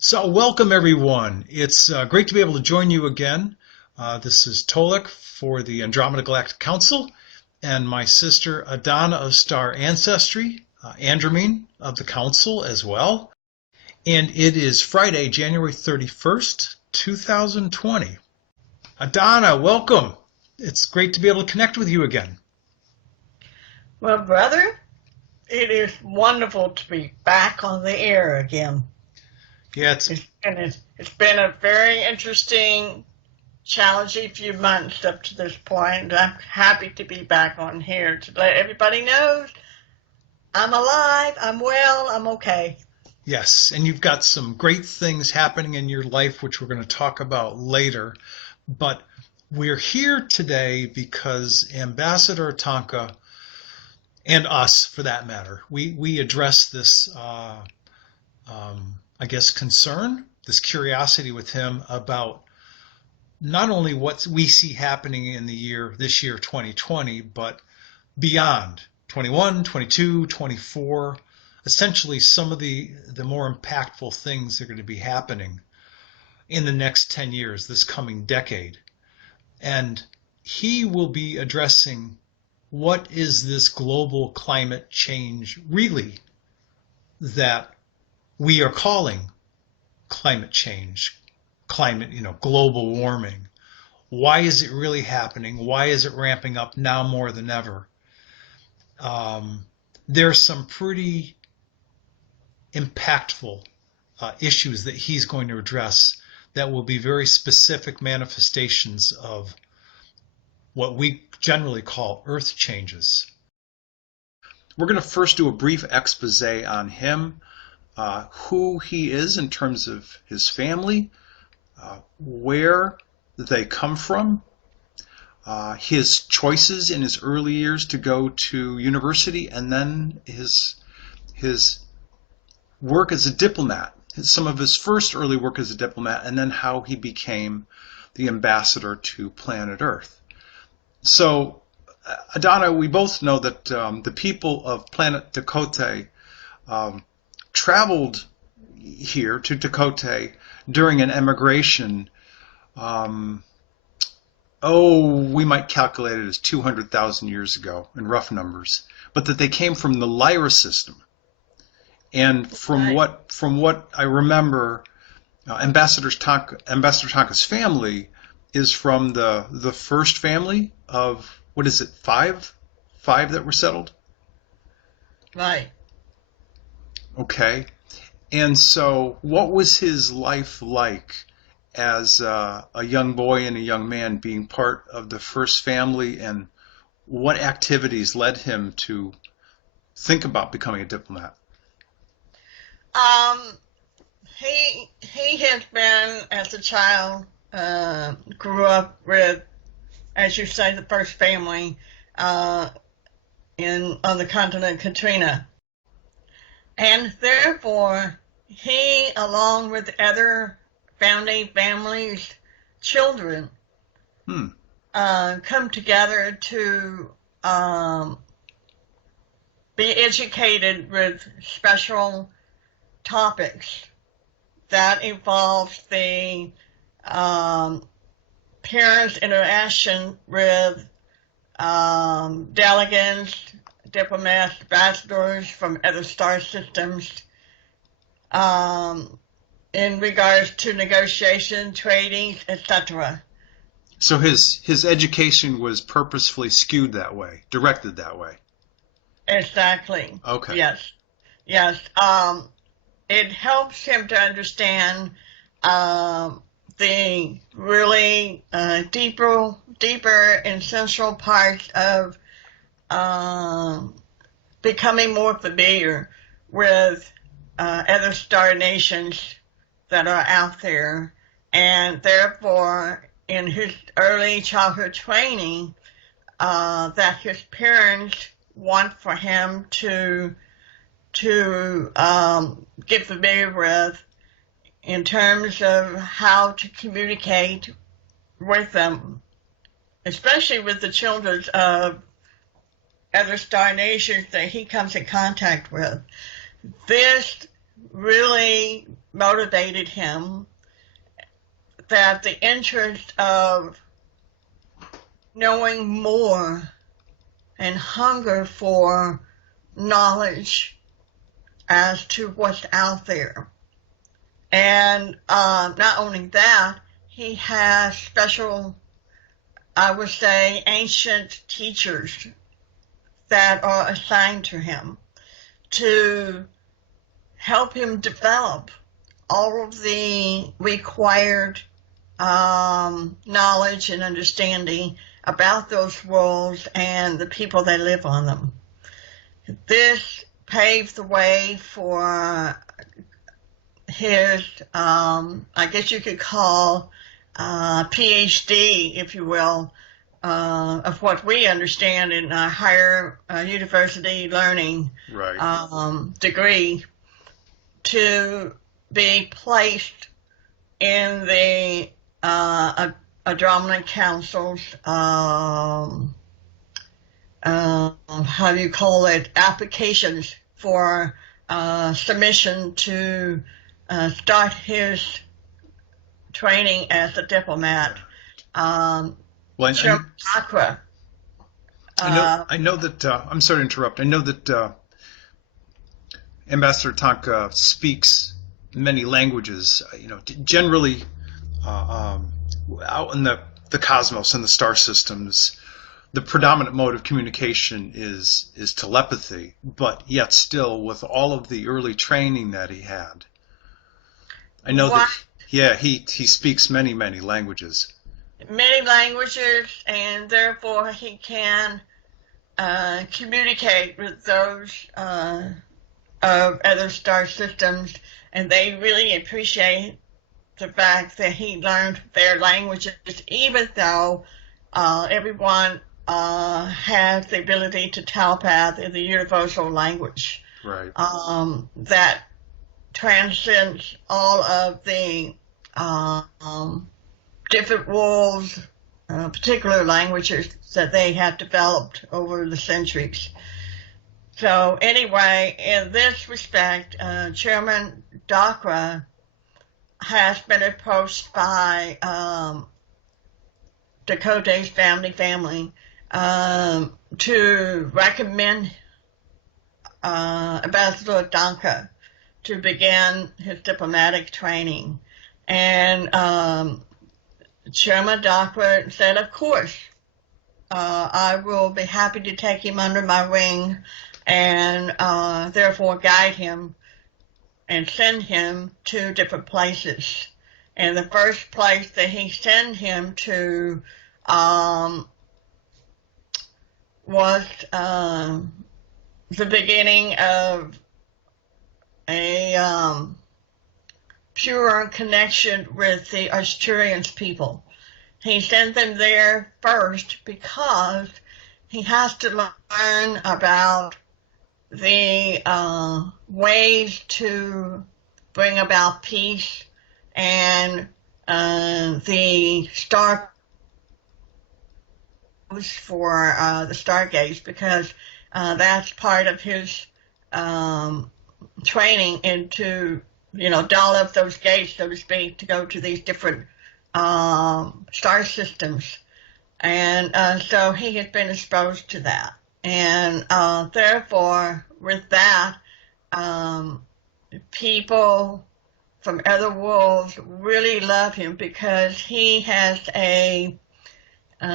So, welcome everyone. It's great to be able to join you again. This is Tolec for the Andromeda Galactic Council, and my sister Adona of StarAncestry, Andromeda of the Council as well. And it is Friday, January 31st, 2020. Adona, welcome. It's great to be able to connect with you again. Well, brother, it is wonderful to be back on the air again. Yeah, It's been a very interesting, challenging few months up to this point. I'm happy to be back on here to let everybody know I'm alive, I'm well, I'm okay. yes, and you've got some great things happening in your life, which we're going to talk about later. But we're here today because Ambassador Taka, and us for that matter, we address this, I guess, concern, this curiosity with him about not only what we see happening in this year 2020, but beyond 21, 22, 24, essentially some of the more impactful things that are going to be happening in the next 10 years, this coming decade. And he will be addressing what is this global climate change really that we are calling climate change, global warming. Why is it really happening? Why is it ramping up now more than ever? There's some pretty impactful issues that he's going to address that will be very specific manifestations of what we generally call earth changes. We're going to first do a brief expose on him, who he is in terms of his family, where they come from, his choices in his early years to go to university, and then his work as a diplomat, some of his first early work as a diplomat, and then how he became the ambassador to planet Earth. So, Adona, we both know that the people of planet Tectonic traveled here to Tectonic during an emigration. We might calculate it as 200,000 years ago in rough numbers, but that they came from the Lyra system. And from what I remember, Ambassador Taka's family is from the first family of, what is it, five that were settled? Right. Okay. And so what was his life like as a young boy and a young man being part of the first family, and what activities led him to think about becoming a diplomat? He has been, as a child, grew up with, as you say, the first family on the continent of Katrina. And therefore, he, along with other founding families' children, come together to be educated with special topics that involves the parents' interaction with delegates, diplomats, ambassadors from other star systems in regards to negotiation, trading, etc. So his education was purposefully skewed that way, directed that way. Exactly. Okay. Yes. It helps him to understand the really deeper and central parts of becoming more familiar with other star nations that are out there, and therefore in his early childhood training that his parents want for him to get familiar with in terms of how to communicate with them, especially with the children of other star nations that he comes in contact with. This really motivated him, that the interest of knowing more and hunger for knowledge as to what's out there. And not only that, he has special, I would say, ancient teachers that are assigned to him to help him develop all of the required knowledge and understanding about those worlds and the people that live on them. This paved the way for his, I guess you could call, PhD, if you will, of what we understand in a higher university learning degree, to be placed in the Andromeda Council's, how do you call it, applications for submission to start his training as a diplomat. Taka. I know that, I'm sorry to interrupt, I know that Ambassador Taka speaks many languages. Generally, out in the cosmos and the star systems, the predominant mode of communication is telepathy, but yet still, with all of the early training that he had, I know that, he speaks many languages. Many languages, and therefore he can communicate with those of other star systems, and they really appreciate the fact that he learned their languages, even though everyone has the ability to telepath in the universal language. Right. That transcends all of the different worlds, particular languages that they have developed over the centuries. So anyway, in this respect, Chairman Taka has been approached by Dakota's family to recommend Ambassador Taka to begin his diplomatic training. And Chairman Taka said, of course, I will be happy to take him under my wing and therefore guide him and send him to different places. And the first place that he sent him to was the beginning of a pure connection with the Asturians people. He sent them there first because he has to learn about the ways to bring about peace and the star for the stargates, because that's part of his training into, dial up those gates, so to speak, to go to these different star systems. And so he has been exposed to that. And therefore, with that, people from other worlds really love him because he has a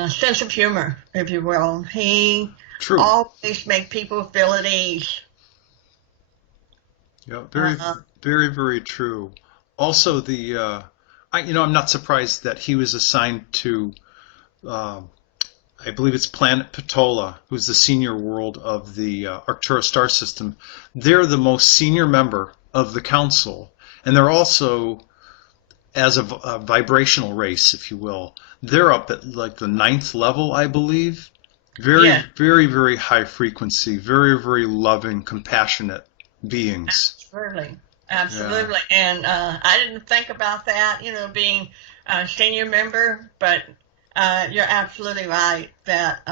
sense of humor, if you will. He always makes people feel at ease. Yeah, very true. Also, I'm not surprised that he was assigned to, I believe it's planet Patola, who's the senior world of the Arcturus star system. They're the most senior member of the council, and they're also, as a vibrational race, if you will, they're up at like the 9th level, I believe. Very high frequency, very loving, compassionate beings. Absolutely. Yeah. And I didn't think about that, being a senior member, but you're absolutely right that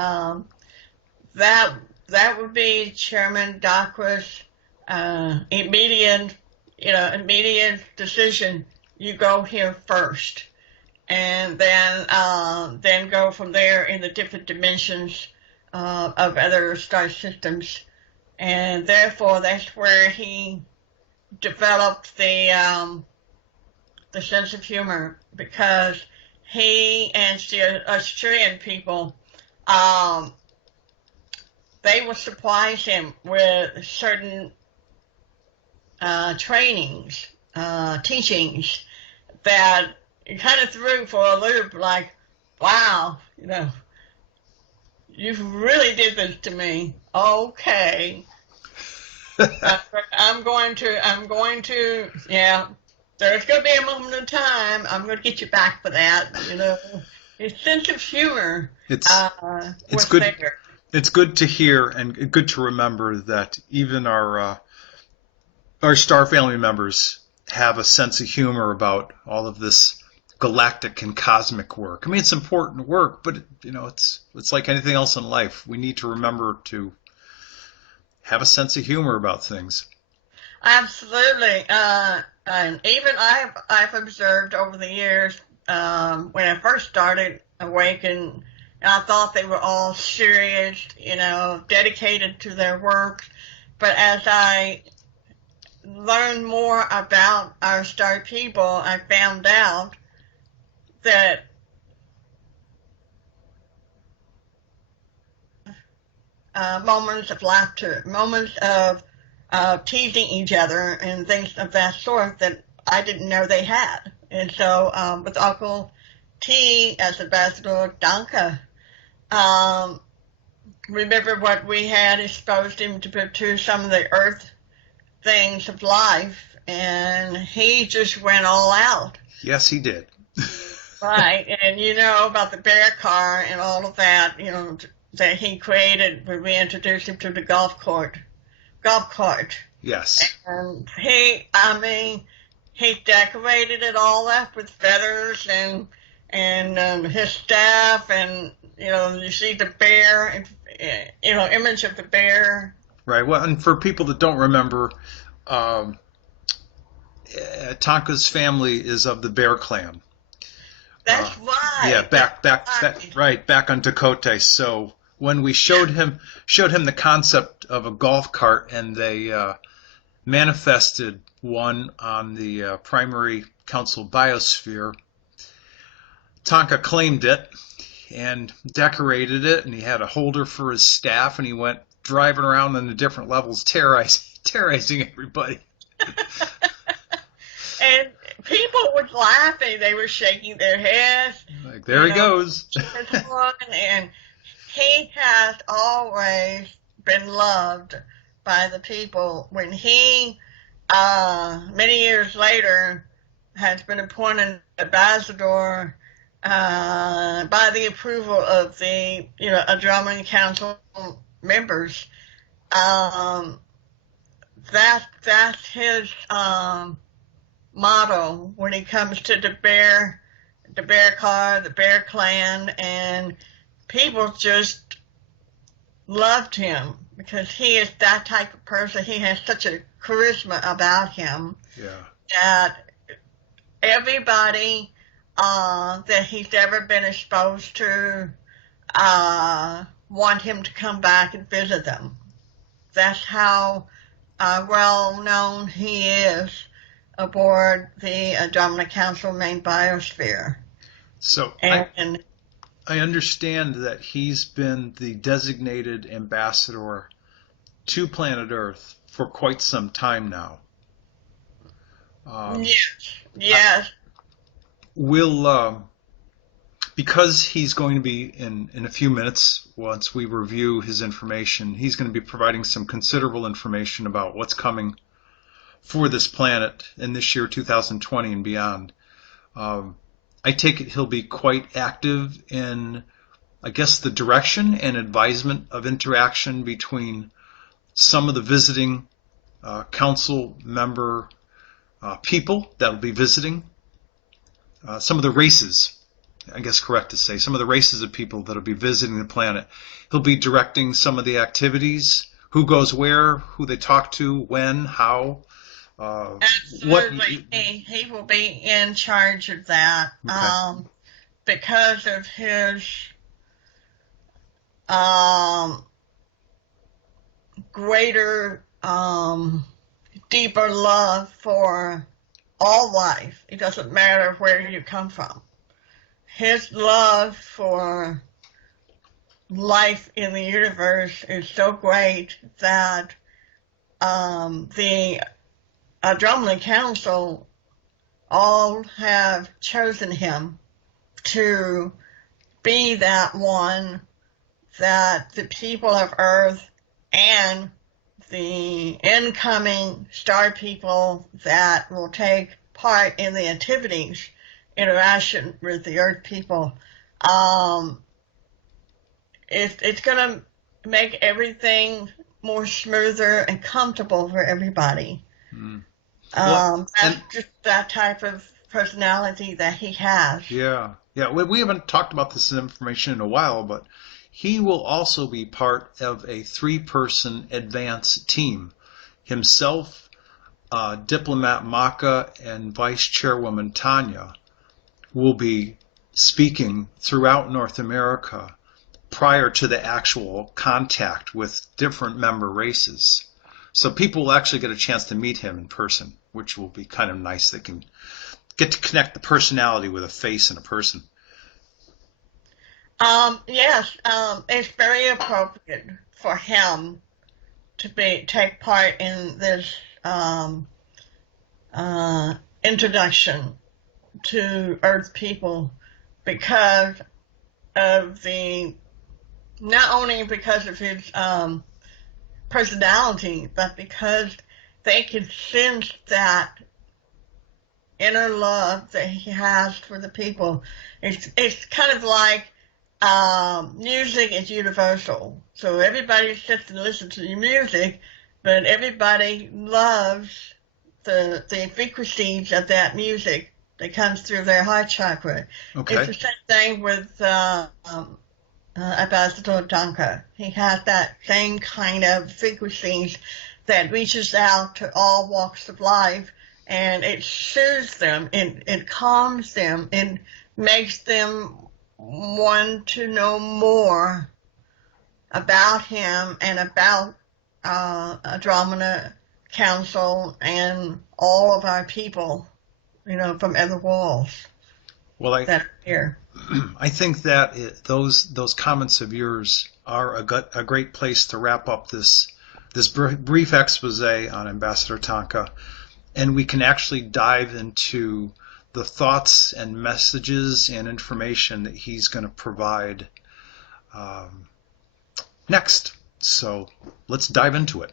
that would be Chairman Taka's immediate immediate decision. You go here first, and then go from there in the different dimensions of other star systems, and therefore that's where he developed the sense of humor, because he and the Australian people, they will surprise him with certain trainings, teachings that kind of threw for a loop, like, wow, you really did this to me. Okay. I'm going to, yeah, there's going to be a moment in time. I'm going to get you back for that. His sense of humor. It's was good. there. It's good to hear and good to remember that even our star family members have a sense of humor about all of this galactic and cosmic work. I mean, it's important work, but it's like anything else in life. We need to remember to have a sense of humor about things. Absolutely. And even I've observed over the years, when I first started Awaken, I thought they were all serious, dedicated to their work. But as I learned more about our star people, I found out that moments of laughter, moments of teasing each other and things of that sort that I didn't know they had. And so with Uncle T as Ambassador Taka, remember what we had exposed him to some of the earth things of life, and he just went all out. Yes, he did. Right, and about the bear car and all of that, that he created when we introduced him to the golf cart. Yes. And he decorated it all up with feathers and his staff, and you see the bear, and image of the bear. Right. Well, and for people that don't remember, Taka's family is of the Bear Clan. That's right. Yeah, back on Dakota. So when we showed him the concept of a golf cart, and they manifested one on the primary council biosphere, Taka claimed it and decorated it, and he had a holder for his staff, and he went driving around on the different levels, terrorizing everybody. And people were laughing. They were shaking their heads. Like, there he goes. And he has always been loved by the people. When he, many years later, has been appointed ambassador by the approval of the Andromeda Council members, that's his motto when it comes to the bear car, the Bear Clan, and people just loved him because he is that type of person. He has such a charisma about him that everybody that he's ever been exposed to want him to come back and visit them. That's how well known he is aboard the Andromeda Council main biosphere. So I understand that he's been the designated ambassador to planet Earth for quite some time now. Yes. We'll, because he's going to be in a few minutes, once we review his information, he's going to be providing some considerable information about what's coming for this planet in this year 2020 and beyond. I take it he'll be quite active in, I guess, the direction and advisement of interaction between some of the visiting council member people that will be visiting, some of the races, I guess correct to say, some of the races of people that will be visiting the planet. He'll be directing some of the activities, who goes where, who they talk to, when, how, Absolutely. He will be in charge of that. Okay. Because of his greater, deeper love for all life. It doesn't matter where you come from. His love for life in the universe is so great that the Andromeda Council all have chosen him to be that one that the people of Earth and the incoming star people that will take part in the activities, interaction with the Earth people, it's going to make everything more smoother and comfortable for everybody. That's just that type of personality that he has. Yeah. We haven't talked about this information in a while, but he will also be part of a 3-person advance team. Himself, diplomat Maka, and Vice Chairwoman Tanya will be speaking throughout North America prior to the actual contact with different member races. So people will actually get a chance to meet him in person, which will be kind of nice. They can get to connect the personality with a face and a person. Yes, it's very appropriate for him to take part in this introduction to Earth people because of not only because of his personality, but because they can sense that inner love that he has for the people. It's kind of like music is universal. So everybody sits and listens to the music, but everybody loves the frequencies of that music that comes through their heart chakra. Okay. It's the same thing with Ambassador Taka. He has that same kind of frequencies that reaches out to all walks of life, and it soothes them, it calms them, and makes them want to know more about him and about Andromeda Council and all of our people, from other worlds that are here. I think that those comments of yours are a great place to wrap up this brief expose on Ambassador Taka, and we can actually dive into the thoughts and messages and information that he's going to provide next. So let's dive into it.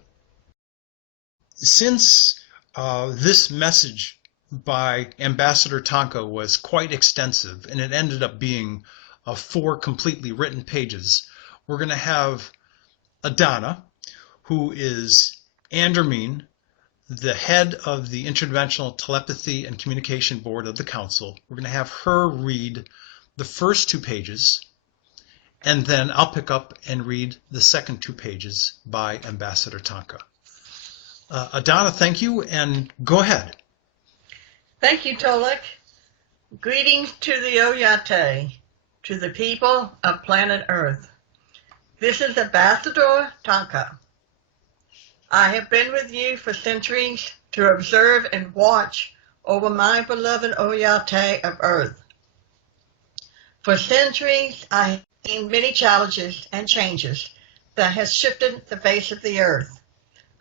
Since this message by Ambassador Taka was quite extensive, and it ended up being 4 completely written pages, we're going to have Adona, who is Andromeda, the head of the Interdimensional Telepathy and Communication Board of the Council. We're going to have her read the first 2 pages, and then I'll pick up and read the second 2 pages by Ambassador Taka. Adona, thank you, and go ahead. Thank you, Tolec. Greetings to the Oyate, to the people of planet Earth. This is Ambassador Taka. I have been with you for centuries to observe and watch over my beloved Oyate of Earth. For centuries, I have seen many challenges and changes that have shifted the face of the Earth.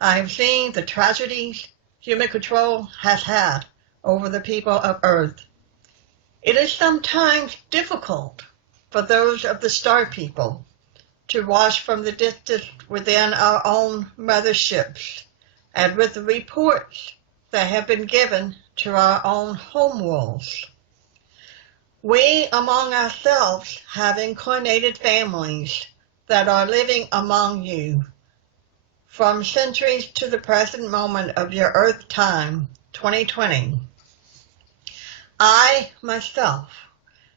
I have seen the tragedies human control has had over the people of Earth. It is sometimes difficult for those of the star people to watch from the distance within our own motherships and with the reports that have been given to our own homeworlds. We among ourselves have incarnated families that are living among you from centuries to the present moment of your Earth time, 2020. I, myself,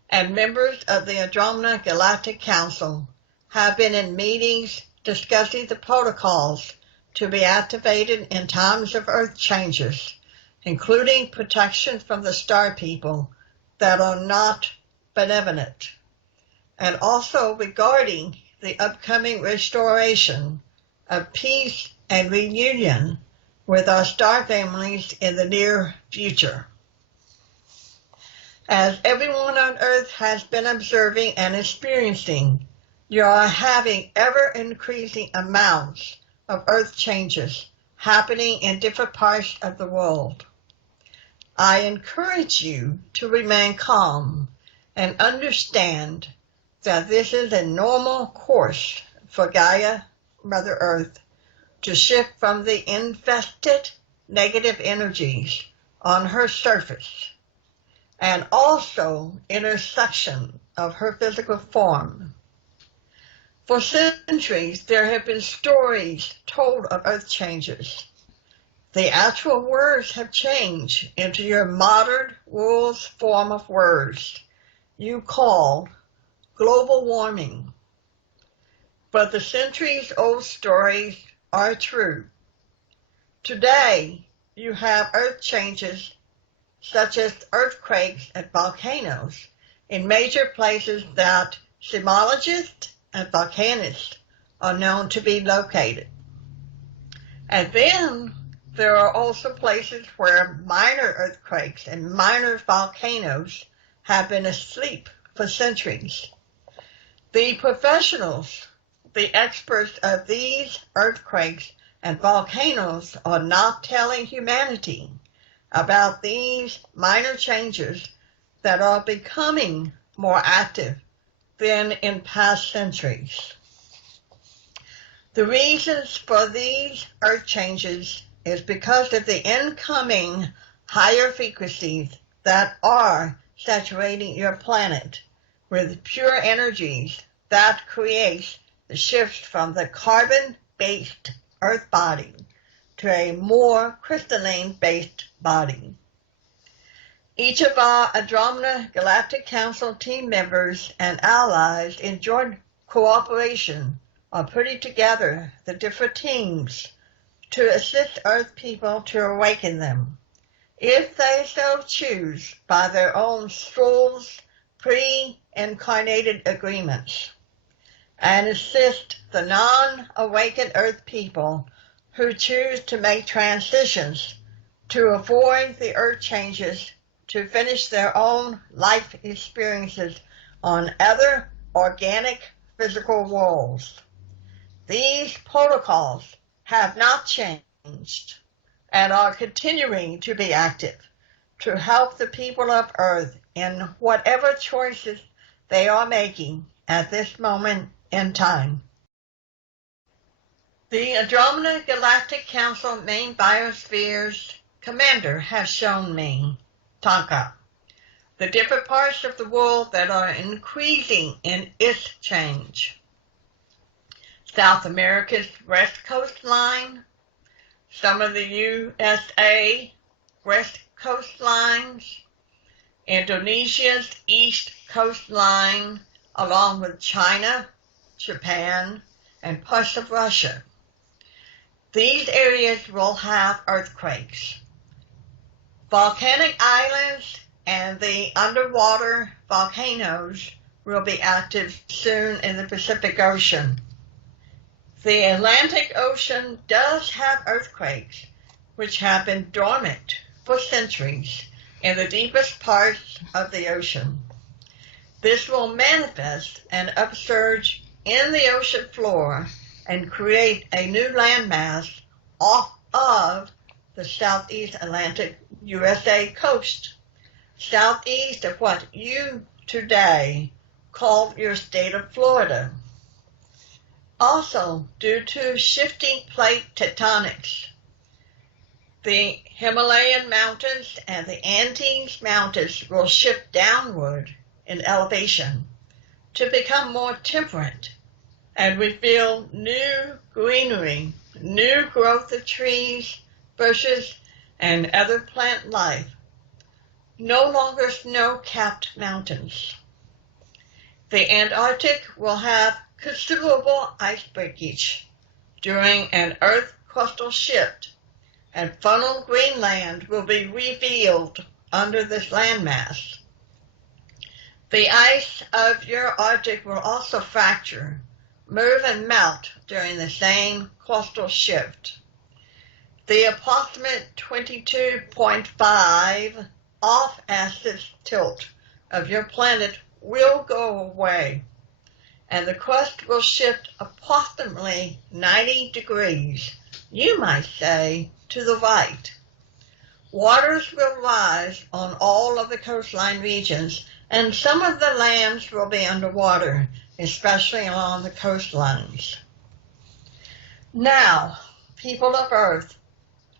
and members of the Andromeda Galactic Council have been in meetings discussing the protocols to be activated in times of Earth changes including protection from the star people that are not benevolent, and also regarding the upcoming restoration of peace and reunion with our star families in the near future. As everyone on Earth has been observing and experiencing, you are having ever-increasing amounts of Earth changes happening in different parts of the world. I encourage you to remain calm and understand that this is a normal course for Gaia, Mother Earth, to shift from the infested negative energies on her surface and also intersection of her physical form. For centuries, there have been stories told of earth changes. The actual words have changed into your modern world's form of words you call global warming. But the centuries-old stories are true. Today, you have earth changes such as earthquakes and volcanoes in major places that seismologists and volcanists are known to be located. And then there are also places where minor earthquakes and minor volcanoes have been asleep for centuries. The professionals, the experts of these earthquakes and volcanoes are not telling humanity about these minor changes that are becoming more active than in past centuries. The reasons for these earth changes is because of the incoming higher frequencies that are saturating your planet with pure energies that creates the shift from the carbon-based earth body to a more crystalline-based body. Each of our Andromeda Galactic Council team members and allies in joint cooperation are putting together the different teams to assist Earth people to awaken them, if they so choose, by their own souls' pre-incarnated agreements, and assist the non-awakened Earth people who choose to make transitions to avoid the Earth changes to finish their own life experiences on other organic physical worlds. These protocols have not changed and are continuing to be active to help the people of Earth in whatever choices they are making at this moment in time. The Andromeda Galactic Council main biosphere's commander has shown me, Taka, the different parts of the world that are increasing in its change. South America's west coastline, some of the USA west coastlines, Indonesia's east coastline, along with China, Japan, and parts of Russia. These areas will have earthquakes. Volcanic islands and the underwater volcanoes will be active soon in the Pacific Ocean. The Atlantic Ocean does have earthquakes, which have been dormant for centuries in the deepest parts of the ocean. This will manifest an upsurge in the ocean floor and create a new landmass off of the southeast Atlantic USA coast, southeast of what you today call your state of Florida. Also, due to shifting plate tectonics, the Himalayan mountains and the Andes mountains will shift downward in elevation to become more temperate and reveal new greenery, new growth of trees, bushes, and other plant life. No longer snow-capped mountains. The Antarctic will have considerable ice breakage during an Earth crustal shift and funnel Greenland will be revealed under this landmass. The ice of your Arctic will also fracture, move, and melt during the same coastal shift. The approximate 22.5 off-axis tilt of your planet will go away, and the crust will shift approximately 90 degrees, you might say, to the right. Waters will rise on all of the coastline regions, and some of the lands will be underwater, especially along the coastlines. Now, people of Earth,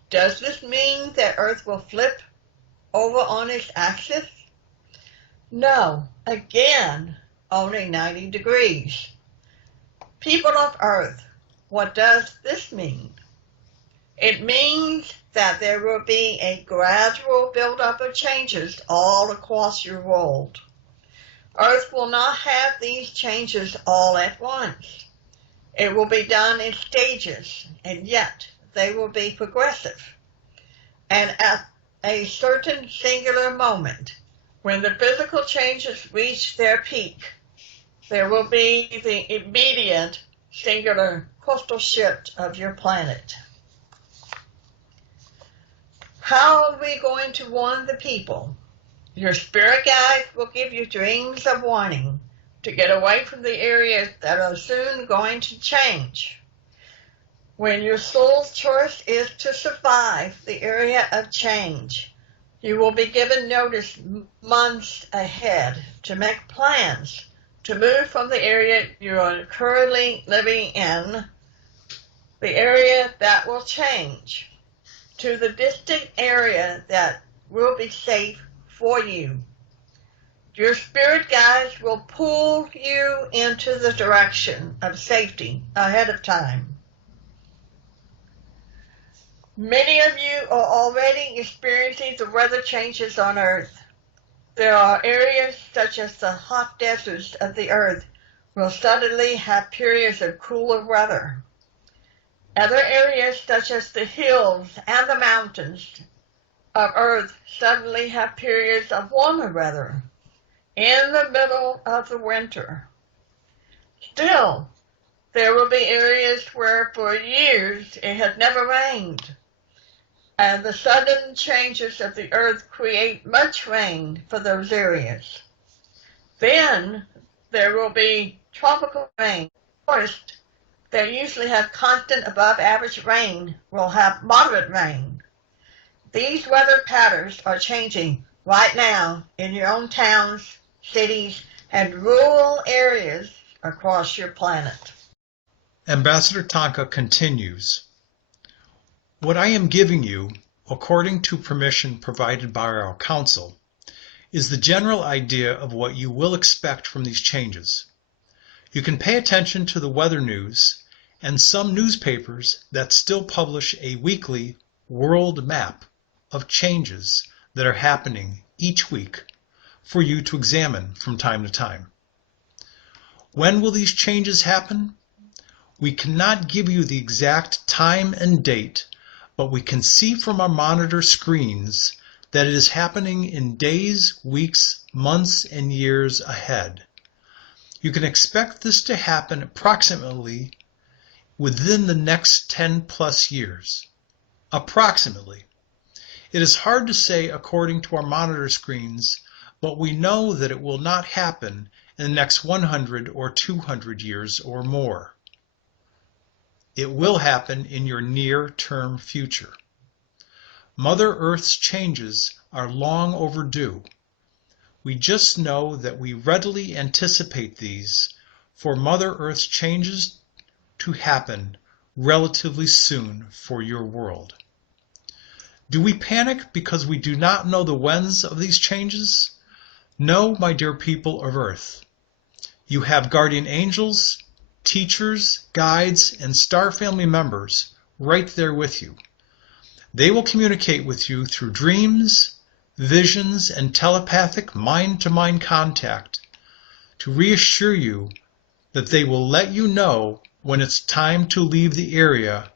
does this mean that Earth will flip over on its axis? No, again, only 90 degrees. People of Earth, what does this mean? It means that there will be a gradual buildup of changes all across your world. Earth will not have these changes all at once. It will be done in stages, and yet they will be progressive. And at a certain singular moment, when the physical changes reach their peak, there will be the immediate singular coastal shift of your planet. How are we going to warn the people? Your spirit guides will give you dreams of warning to get away from the areas that are soon going to change. When your soul's choice is to survive the area of change, you will be given notice months ahead to make plans to move from the area you are currently living in, the area that will change, to the distant area that will be safe for you. Your spirit guides will pull you into the direction of safety ahead of time. Many of you are already experiencing the weather changes on Earth. There are areas such as the hot deserts of the Earth will suddenly have periods of cooler weather. Other areas such as the hills and the mountains of Earth suddenly have periods of warmer weather in the middle of the winter. Still, there will be areas where for years it has never rained, and the sudden changes of the Earth create much rain for those areas. Then there will be tropical rain. Forests that usually have constant above average rain will have moderate rain. These weather patterns are changing right now in your own towns, cities, and rural areas across your planet. Ambassador Taka continues, "What I am giving you, according to permission provided by our council, is the general idea of what you will expect from these changes. You can pay attention to the weather news and some newspapers that still publish a weekly world map of changes that are happening each week for you to examine from time to time. When will these changes happen? We cannot give you the exact time and date, but we can see from our monitor screens that it is happening in days, weeks, months, and years ahead. You can expect this to happen approximately within the next 10 plus years. Approximately. It is hard to say according to our monitor screens, but we know that it will not happen in the next 100 or 200 years or more. It will happen in your near-term future. Mother Earth's changes are long overdue. We just know that we readily anticipate these for Mother Earth's changes to happen relatively soon for your world. Do we panic because we do not know the whens of these changes? No, my dear people of Earth. You have guardian angels, teachers, guides, and star family members right there with you. They will communicate with you through dreams, visions, and telepathic mind-to-mind contact to reassure you that they will let you know when it's time to leave the area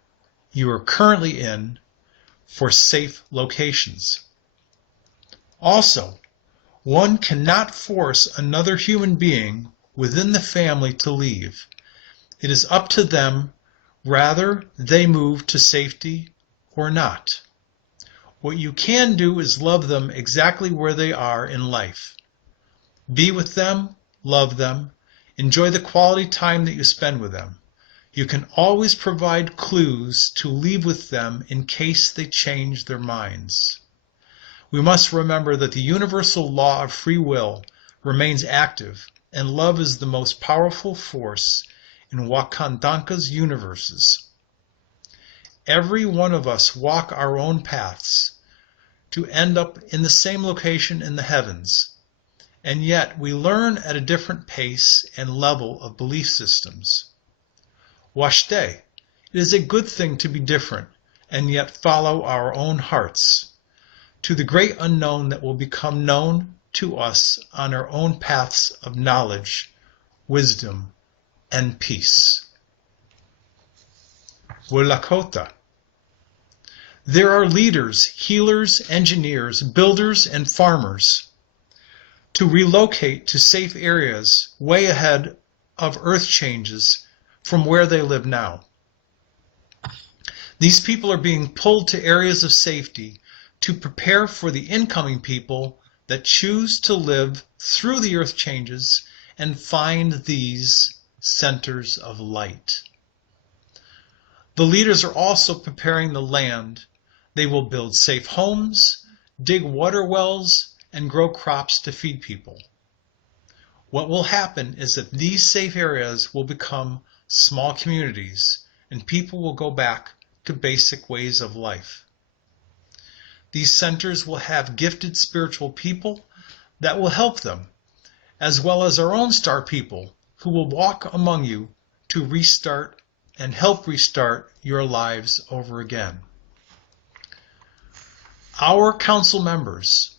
you are currently in, for safe locations. Also, one cannot force another human being within the family to leave. It is up to them whether they move to safety or not. What you can do is love them exactly where they are in life. Be with them, love them, enjoy the quality time that you spend with them. You can always provide clues to leave with them in case they change their minds. We must remember that the universal law of free will remains active, and love is the most powerful force in Wakandanka's universes. Every one of us walk our own paths to end up in the same location in the heavens, and yet we learn at a different pace and level of belief systems. Washte, it is a good thing to be different and yet follow our own hearts to the great unknown that will become known to us on our own paths of knowledge, wisdom, and peace. Lakota. There are leaders, healers, engineers, builders, and farmers to relocate to safe areas way ahead of earth changes from where they live now. These people are being pulled to areas of safety to prepare for the incoming people that choose to live through the earth changes and find these centers of light. The leaders are also preparing the land. They will build safe homes, dig water wells, and grow crops to feed people. What will happen is that these safe areas will become small communities, and people will go back to basic ways of life. These centers will have gifted spiritual people that will help them, as well as our own star people who will walk among you to restart and help restart your lives over again. Our council members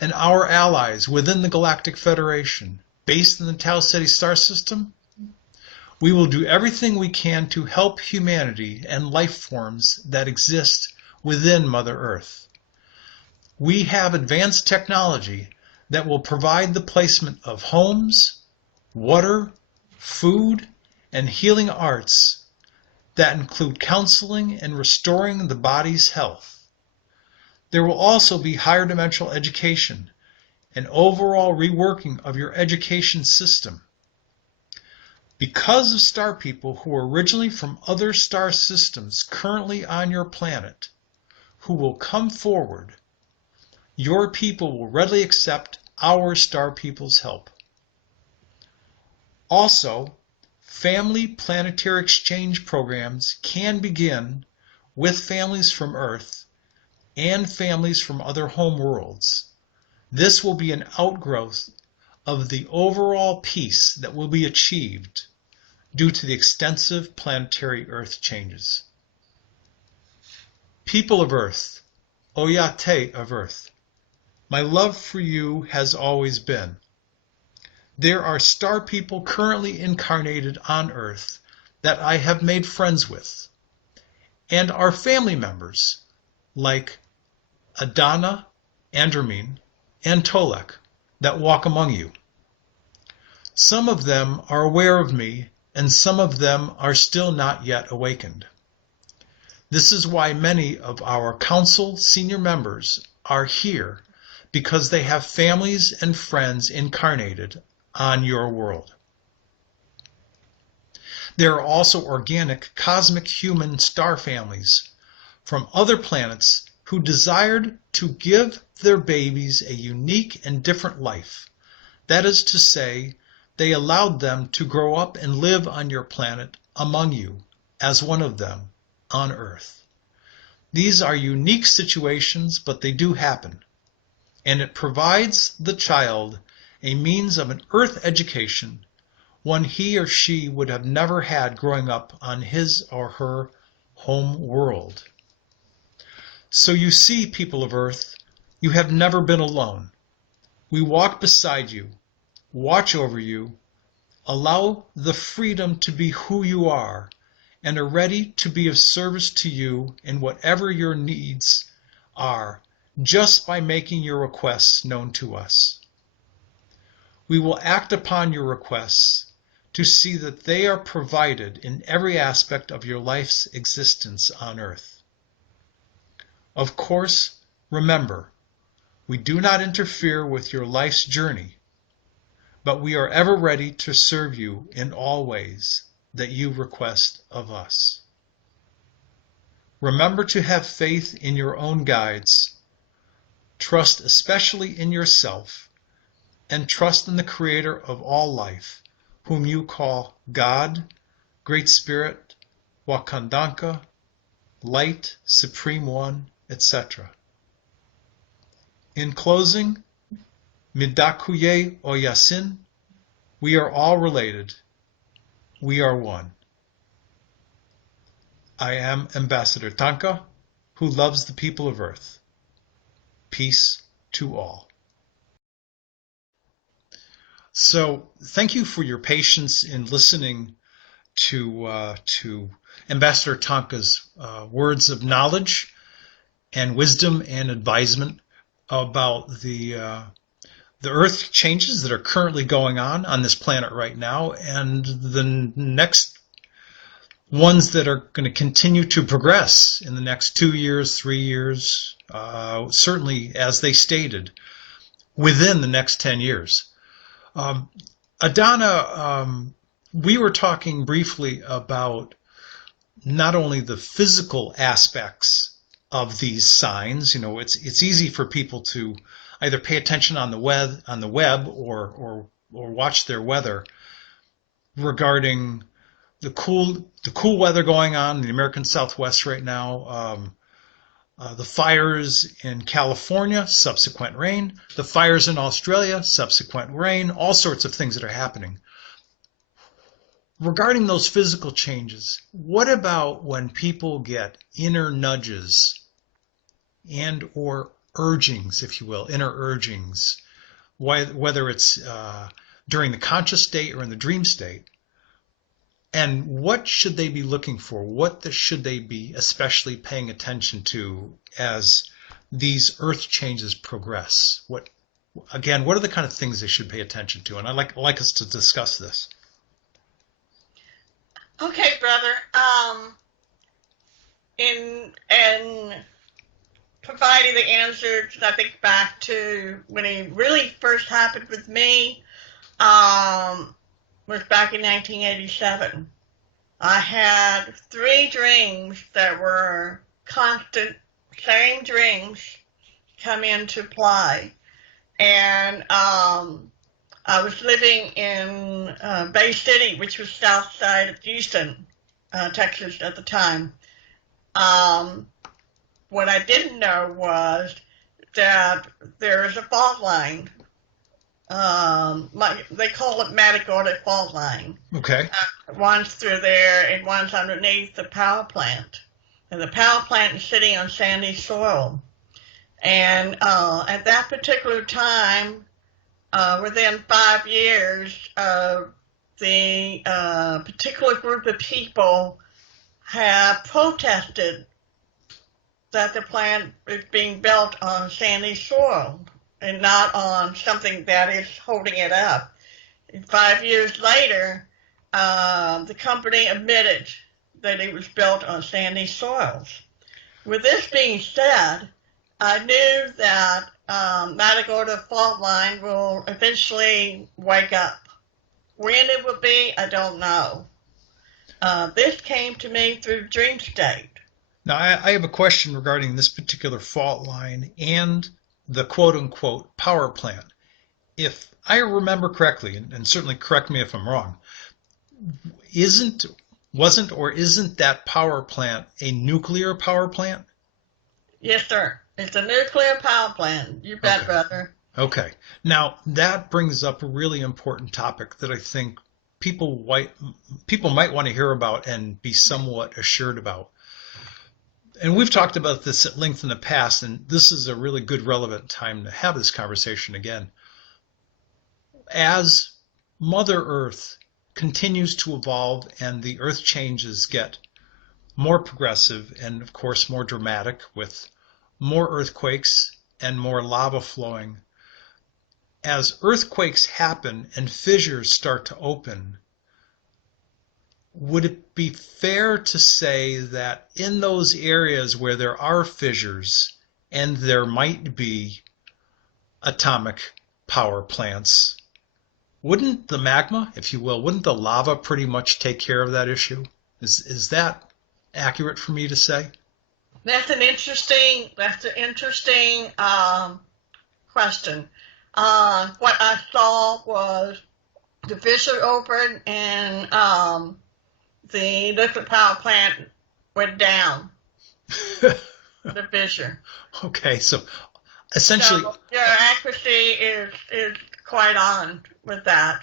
and our allies within the Galactic Federation, based in the Tau Ceti star system, we will do everything we can to help humanity and life forms that exist within Mother Earth. We have advanced technology that will provide the placement of homes, water, food, and healing arts that include counseling and restoring the body's health. There will also be higher dimensional education and overall reworking of your education system. Because of star people who are originally from other star systems currently on your planet, who will come forward, your people will readily accept our star people's help. Also, family planetary exchange programs can begin with families from Earth and families from other home worlds. This will be an outgrowth of the overall peace that will be achieved due to the extensive planetary Earth changes. People of Earth, Oyate of Earth, my love for you has always been. There are star people currently incarnated on Earth that I have made friends with, and are family members like Adona, Andromeda, and Tolec that walk among you. Some of them are aware of me, and some of them are still not yet awakened. This is why many of our council senior members are here, because they have families and friends incarnated on your world. There are also organic cosmic human star families from other planets who desired to give their babies a unique and different life. That is to say, they allowed them to grow up and live on your planet among you as one of them on Earth. These are unique situations, but they do happen. And it provides the child a means of an Earth education, one he or she would have never had growing up on his or her home world. So you see, people of Earth, you have never been alone. We walk beside you, watch over you, allow the freedom to be who you are, and are ready to be of service to you in whatever your needs are just by making your requests known to us. We will act upon your requests to see that they are provided in every aspect of your life's existence on earth. Of course, remember, we do not interfere with your life's journey, but we are ever ready to serve you in all ways that you request of us. Remember to have faith in your own guides, trust especially in yourself, and trust in the Creator of all life, whom you call God, Great Spirit, Wakandanka, Light, Supreme One, etc. In closing, Midakuye Oyasin, we are all related. We are one. I am Ambassador Taka, who loves the people of Earth. Peace to all. So, thank you for your patience in listening to Ambassador Taka's words of knowledge and wisdom and advisement about the Earth changes that are currently going on this planet right now, and the next ones that are going to continue to progress in the next 2 years, 3 years, certainly, as they stated, within the next 10 years. Adona, we were talking briefly about not only the physical aspects of these signs. You know, it's easy for people to either pay attention on the web or watch their weather regarding the cool weather going on in the American Southwest right now. The fires in California, subsequent rain. The fires in Australia, subsequent rain. All sorts of things that are happening. Regarding those physical changes, what about when people get inner nudges and or urgings, if you will, inner urgings, whether it's during the conscious state or in the dream state? And what should they be looking for? What should they be especially paying attention to as these earth changes progress? What are the kind of things they should pay attention to? And I'd like us to discuss this. Okay, brother. In providing the answers, I think back to when it really first happened with me, was back in 1987. I had 3 dreams that were constant, same dreams come into play. And I was living in Bay City, which was south side of Houston, Texas at the time. What I didn't know was that there is a fault line. They call it Matagorda fault line. Okay. One's through there and one's underneath the power plant. And the power plant is sitting on sandy soil. And at that particular time, within 5 years, the particular group of people have protested that the plant is being built on sandy soil and not on something that is holding it up. And 5 years later, the company admitted that it was built on sandy soils. With this being said, I knew that Matagorda fault line will eventually wake up. When it will be, I don't know. This came to me through dream state. Now, I have a question regarding this particular fault line and the quote-unquote power plant. If I remember correctly, and certainly correct me if I'm wrong, isn't that power plant a nuclear power plant? Yes, sir. It's a nuclear power plant. You bet, brother. Okay. Now, that brings up a really important topic that I think people might want to hear about and be somewhat assured about. And we've talked about this at length in the past, and this is a really good, relevant time to have this conversation again. As Mother Earth continues to evolve and the Earth changes get more progressive and, of course, more dramatic with more earthquakes and more lava flowing. As earthquakes happen and fissures start to open, would it be fair to say that in those areas where there are fissures and there might be atomic power plants, wouldn't the magma, if you will, wouldn't the lava pretty much take care of that issue? Is that accurate for me to say? That's an interesting question. What I saw was the fissure opened and the nuclear power plant went down. The fissure. Okay, so essentially, so your accuracy is quite on with that.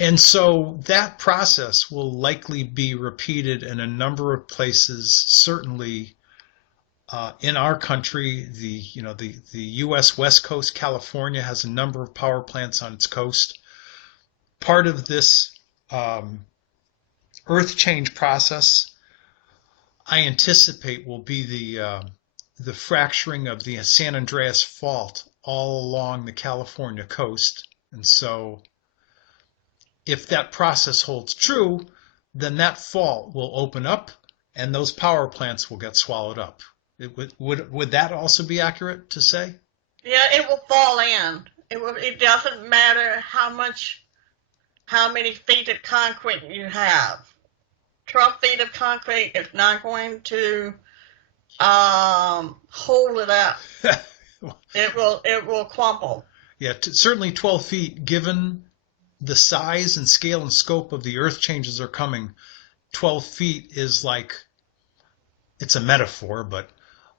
And so that process will likely be repeated in a number of places. Certainly, in our country, the U.S. West Coast, California has a number of power plants on its coast. Part of this earth change process, I anticipate, will be the fracturing of the San Andreas Fault all along the California coast. And so if that process holds true, then that fault will open up and those power plants will get swallowed up. Would that also be accurate to say? Yeah, it will fall in. It doesn't matter how many feet of concrete you have. 12 feet of concrete is not going to hold it up. It will crumble. Yeah, certainly 12 feet, given the size and scale and scope of the earth changes are coming. 12 feet is like, it's a metaphor, but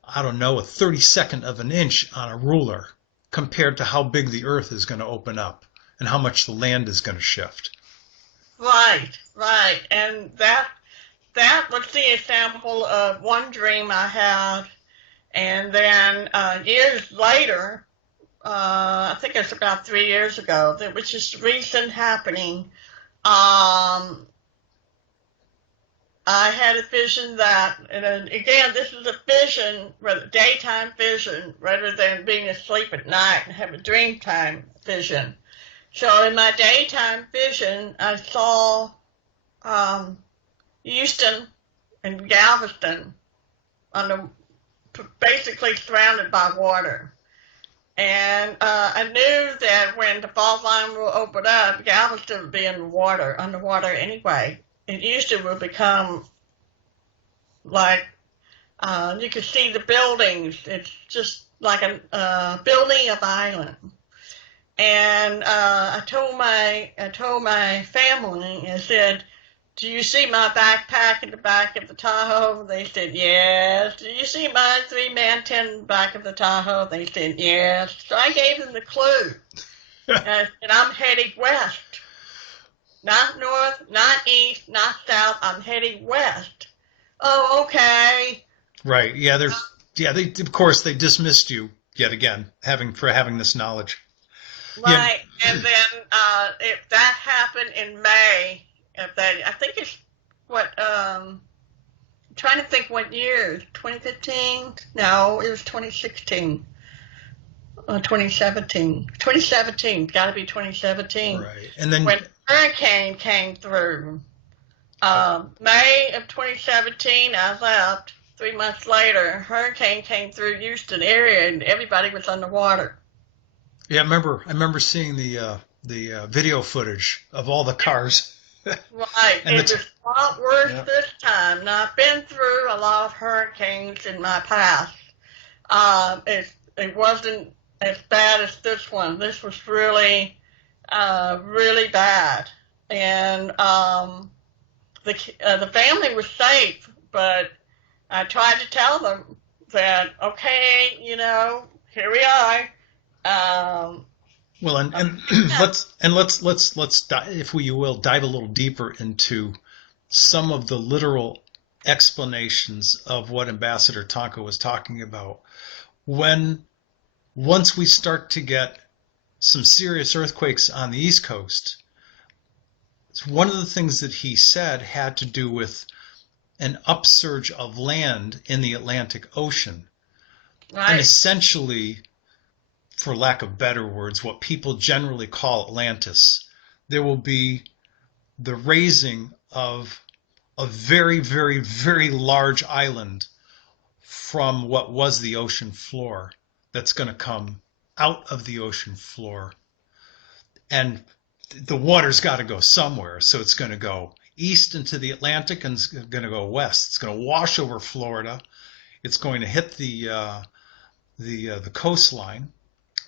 I don't know, a 32nd of an inch on a ruler compared to how big the earth is going to open up and how much the land is going to shift. Right. And that was the example of one dream I had. And then years later, I think it's about 3 years ago, which is recent happening, I had a vision that, and again, this is a vision, daytime vision, rather than being asleep at night and have a dreamtime vision. So in my daytime vision, I saw Houston and Galveston basically surrounded by water. And I knew that when the fault line will open up, Galveston would be underwater anyway. And Houston will become like, you could see the buildings. It's just like a building of island. And I told my family, I said, "Do you see my backpack in the back of the Tahoe?" They said, "Yes." "Do you see my 3-man tent in the back of the Tahoe?" They said, "Yes." So I gave them the clue. And I'm heading west. Not north, not east, not south. I'm heading west. "Oh, okay." Right. Yeah. Of course, they dismissed you yet again, having this knowledge. Right. Yeah. And then if that happened in May, I think it's I'm trying to think what year. 2015? No, it was 2016. 2017. 2017. Got to be 2017. Right. And then when hurricane came through, May of 2017, I left. 3 months later, hurricane came through Houston area, and everybody was underwater. Yeah, I remember seeing the video footage of all the cars. Right. It was a lot worse this time. Now, I've been through a lot of hurricanes in my past. It wasn't as bad as this one. This was really, really bad. And the family was safe, but I tried to tell them that, okay, here we are. Well, and let's if you will dive a little deeper into some of the literal explanations of what Ambassador Taka was talking about. Once we start to get some serious earthquakes on the East Coast, one of the things that he said had to do with an upsurge of land in the Atlantic Ocean. And essentially, for lack of better words, what people generally call Atlantis, there will be the raising of a very, very, very large island from what was the ocean floor that's going to come out of the ocean floor. And the water's got to go somewhere, so it's going to go east into the Atlantic and it's going to go west. It's going to wash over Florida. It's going to hit the coastline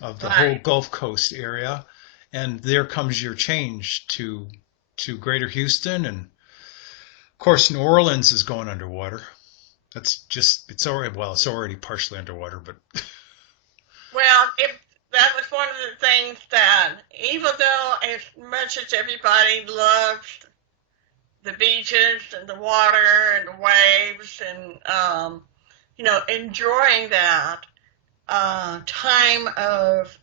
of the whole Gulf Coast area, and there comes your change to Greater Houston, and of course New Orleans is going underwater. It's already partially underwater, but well, if that was one of the things that, even though as much as everybody loves the beaches and the water and the waves and enjoying that time of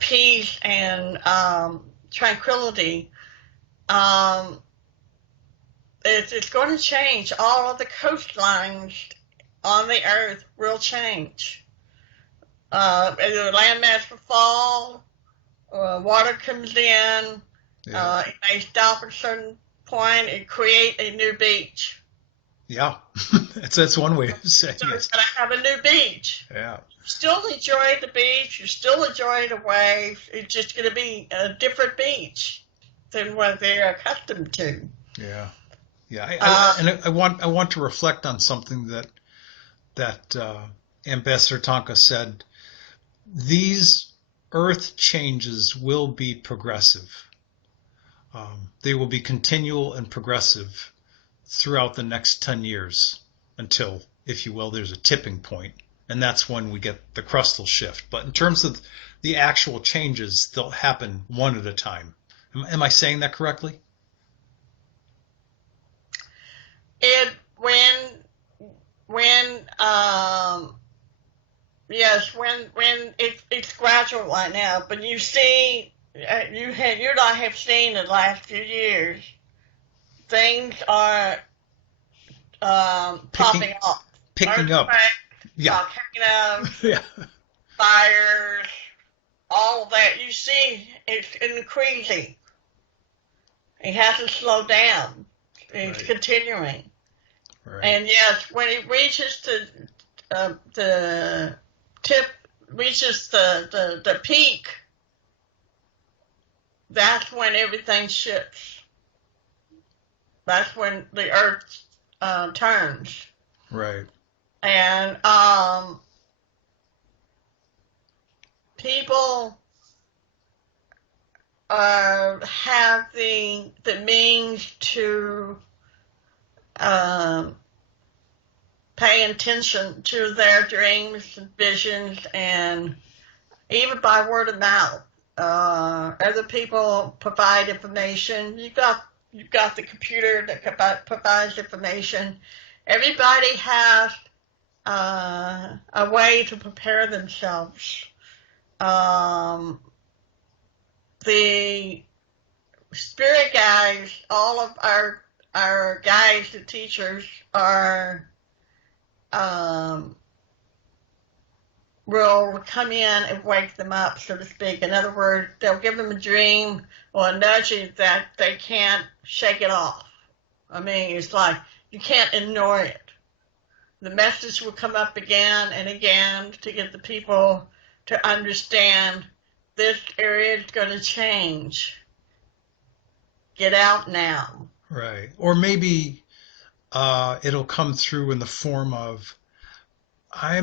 peace and tranquility, it's going to change. All of the coastlines on the earth will change. The landmass will fall, water comes in, it may stop at a certain point and create a new beach. Yeah, that's one way of saying so it. It's going to have a new beach. Yeah. You still enjoy the beach, you still enjoy the waves, it's just going to be a different beach than what they're accustomed to. Yeah. Yeah, I want to reflect on something that Ambassador Taka said. These Earth changes will be progressive. They will be continual and progressive throughout the next 10 years until, if you will, there's a tipping point, and that's when we get the crustal shift. But in terms of the actual changes, they'll happen one at a time. Am I saying that correctly? When it's gradual right now, but you see, you not have seen in the last few years, things are popping up. Picking up. Yeah. Volcanoes, fires, all of that. You see, it's increasing. It hasn't slowed down. It's continuing. Right. And yes, when it reaches the tip, reaches the peak, that's when everything shifts. That's when the earth turns. Right. And people have the means to pay attention to their dreams and visions, and even by word of mouth. Other people provide information. You've got the computer that provides information. Everybody has a way to prepare themselves. The spirit guides, all of our guides and teachers are will come in and wake them up, so to speak. In other words, they'll give them a dream or a nudging that they can't shake it off. I mean, it's like you can't ignore it. The message will come up again and again to get the people to understand this area is going to change. Get out now. Right. Or maybe it'll come through in the form of, I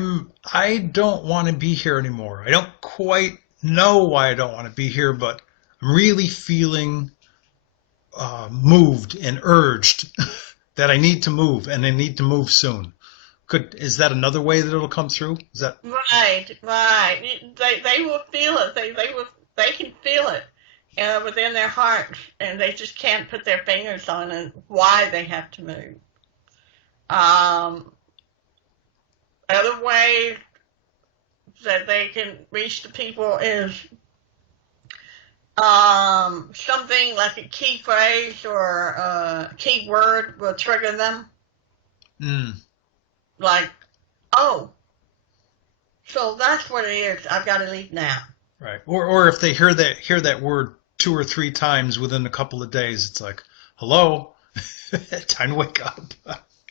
don't want to be here anymore. I don't quite know why I don't want to be here, but I'm really feeling moved and urged that I need to move, and I need to move soon. Is that another way that it'll come through? Is that right? They will feel it. They can feel it within their hearts, and they just can't put their fingers on it, why they have to move. Other ways that they can reach the people is something like a key phrase or a key word will trigger them. Mm. Like, oh, So that's what it is. I've got to leave now. Right. Or if they hear that word 2 or 3 times within a couple of days, it's like, hello, time to wake up.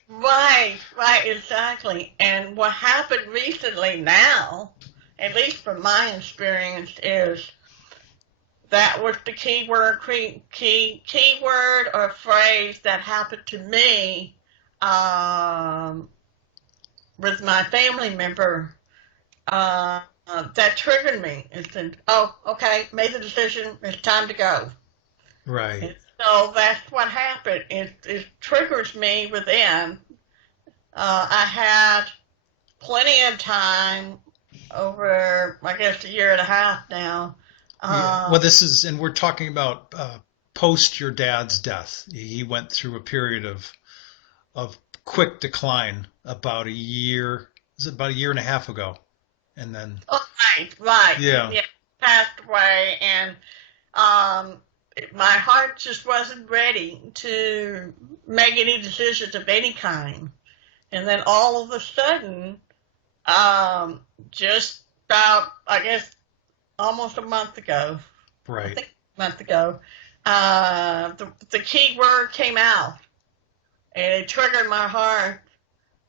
Right, exactly. And what happened recently now, at least from my experience, is that was the keyword or phrase that happened to me with my family member that triggered me. It said, oh, okay, made the decision, it's time to go. Right. And so that's what happened. It triggers me within. I had plenty of time over, I guess, a year and a half now. Yeah. Well, and we're talking about post your dad's death. He went through a period of quick decline about a year. Was it about a year and a half ago? And then. Oh, right. Yeah. Passed away, and my heart just wasn't ready to make any decisions of any kind. And then all of a sudden, just about, I guess, almost a month ago, right? I think a month ago, the key word came out, and it triggered my heart,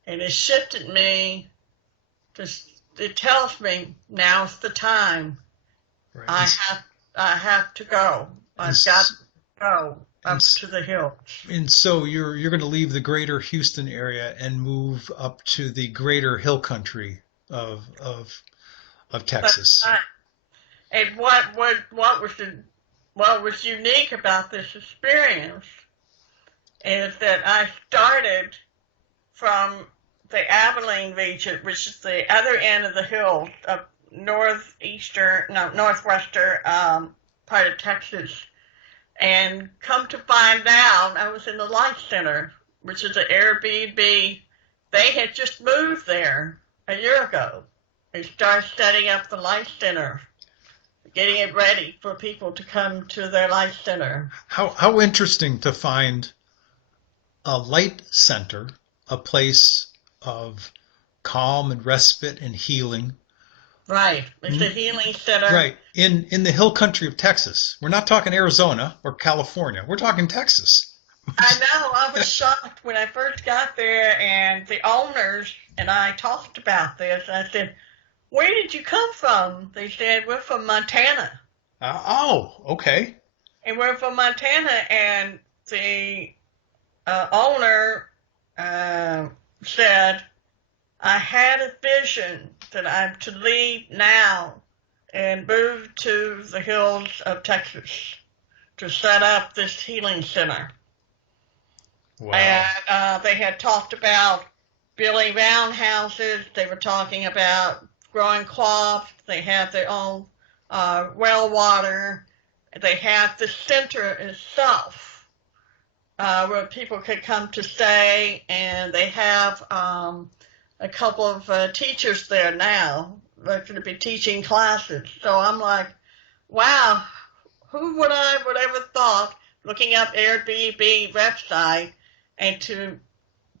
and it shifted me. It tells me now's the time. Right. I have to go. I've got to go up to the hills. And so you're going to leave the greater Houston area and move up to the greater hill country of Texas. And what was unique about this experience is that I started from the Abilene region, which is the other end of the hills of northwestern part of Texas. And come to find out, I was in the Life Center, which is an Airbnb. They had just moved there a year ago. They started setting up the Life Center, getting it ready for people to come to their Life Center. How interesting to find a light center, a place of calm and respite and healing. Right. It's a healing center. Right. In the hill country of Texas. We're not talking Arizona or California. We're talking Texas. I know. I was shocked when I first got there, and the owners and I talked about this. I said, where did you come from? They said, we're from Montana. Oh, okay. And we're from Montana, and the owner said, I had a vision that I'm to leave now and move to the hills of Texas to set up this healing center. Wow. And they had talked about building roundhouses. They were talking about growing crops. They have their own well water. They have the center itself where people could come to stay, and they have a couple of teachers there now. They're going to be teaching classes. So I'm like, wow, who would ever thought, looking up Airbnb website, and to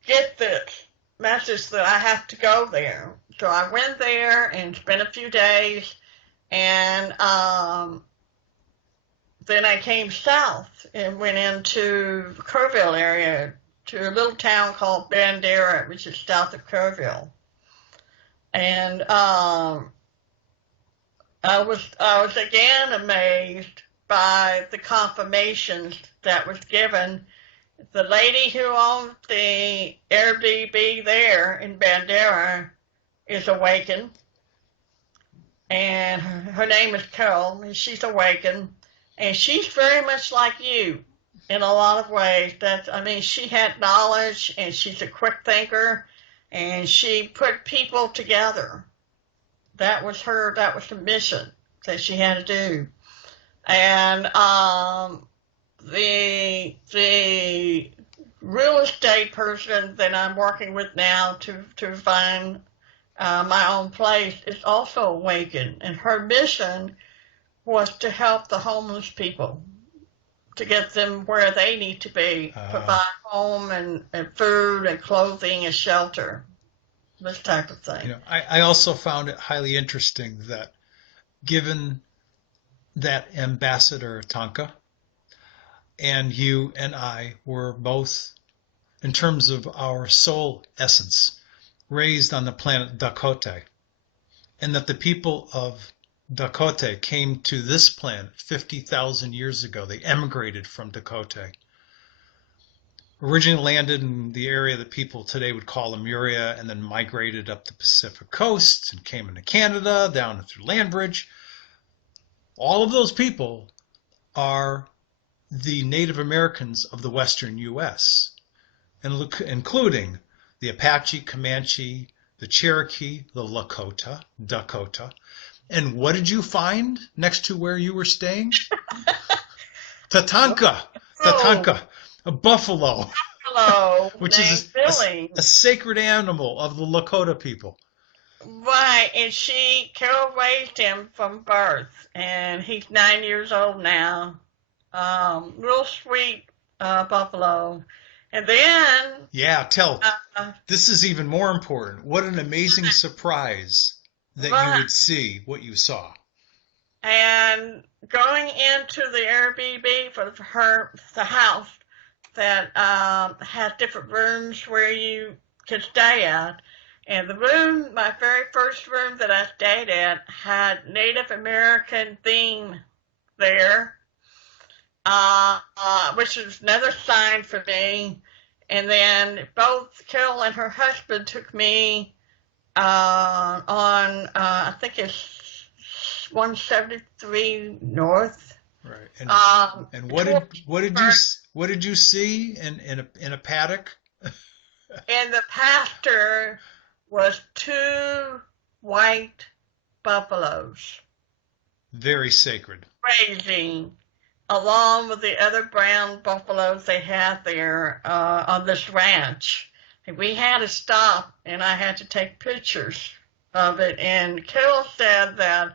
get this message that I have to go there. So I went there and spent a few days, and then I came south and went into the Kerrville area, to a little town called Bandera, which is south of Kerrville. And I was again amazed by the confirmations that was given. The lady who owned the Airbnb there in Bandera is awakened, and her name is Carol, and she's awakened, and she's very much like you in a lot of ways. She had knowledge, and she's a quick thinker, and she put people together. That was the mission that she had to do. And the real estate person that I'm working with now to find my own place is also awakened, and her mission was to help the homeless people, to get them where they need to be, provide home and food and clothing and shelter. this type of thing. I also found it highly interesting that given that Ambassador Taka and you and I were both, in terms of our soul essence, raised on the planet Dakota, and that the people of Dakota came to this planet 50,000 years ago. They emigrated from Dakota. Originally landed in the area that people today would call Lemuria, and then migrated up the Pacific coast and came into Canada, down through land bridge. All of those people are the Native Americans of the Western U.S., including the Apache, Comanche, the Cherokee, the Lakota, Dakota. And what did you find next to where you were staying? Tatanka, a buffalo. Hello, Which is a sacred animal of the Lakota people. Right, and Carol raised him from birth, and he's 9 years old now. Real sweet buffalo. And then... Yeah, this is even more important. What an amazing surprise that you would see what you saw. And going into the Airbnb for the house that has different rooms where you could stay at. And the room, my very first room that I stayed at, had Native American theme there, which is another sign for me. And then both Carol and her husband took me on, I think it's 173 North. Right. And what did you see in a paddock? And the pasture was 2 white buffaloes. Very sacred. Grazing, along with the other brown buffaloes they had there on this ranch. And we had to stop, and I had to take pictures of it. And Carol said that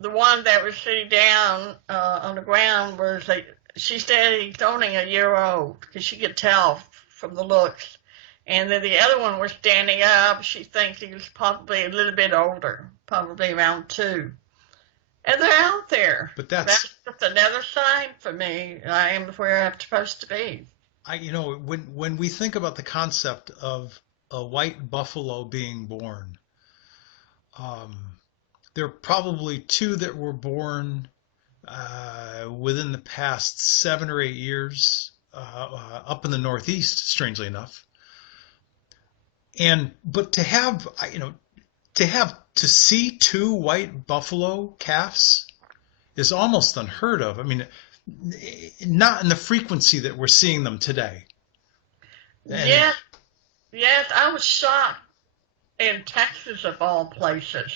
the one that was sitting down on the ground she said he's only a year old, because she could tell from the looks. And then the other one was standing up. She thinks he was probably a little bit older, probably around 2. And they're out there. But that's just another sign for me. I am where I'm supposed to be. When we think about the concept of a white buffalo being born, there are probably 2 that were born within the past 7 or 8 years up in the Northeast, strangely enough. But to see 2 white buffalo calves is almost unheard of. I mean, not in the frequency that we're seeing them today. Yes, I was shocked in Texas of all places.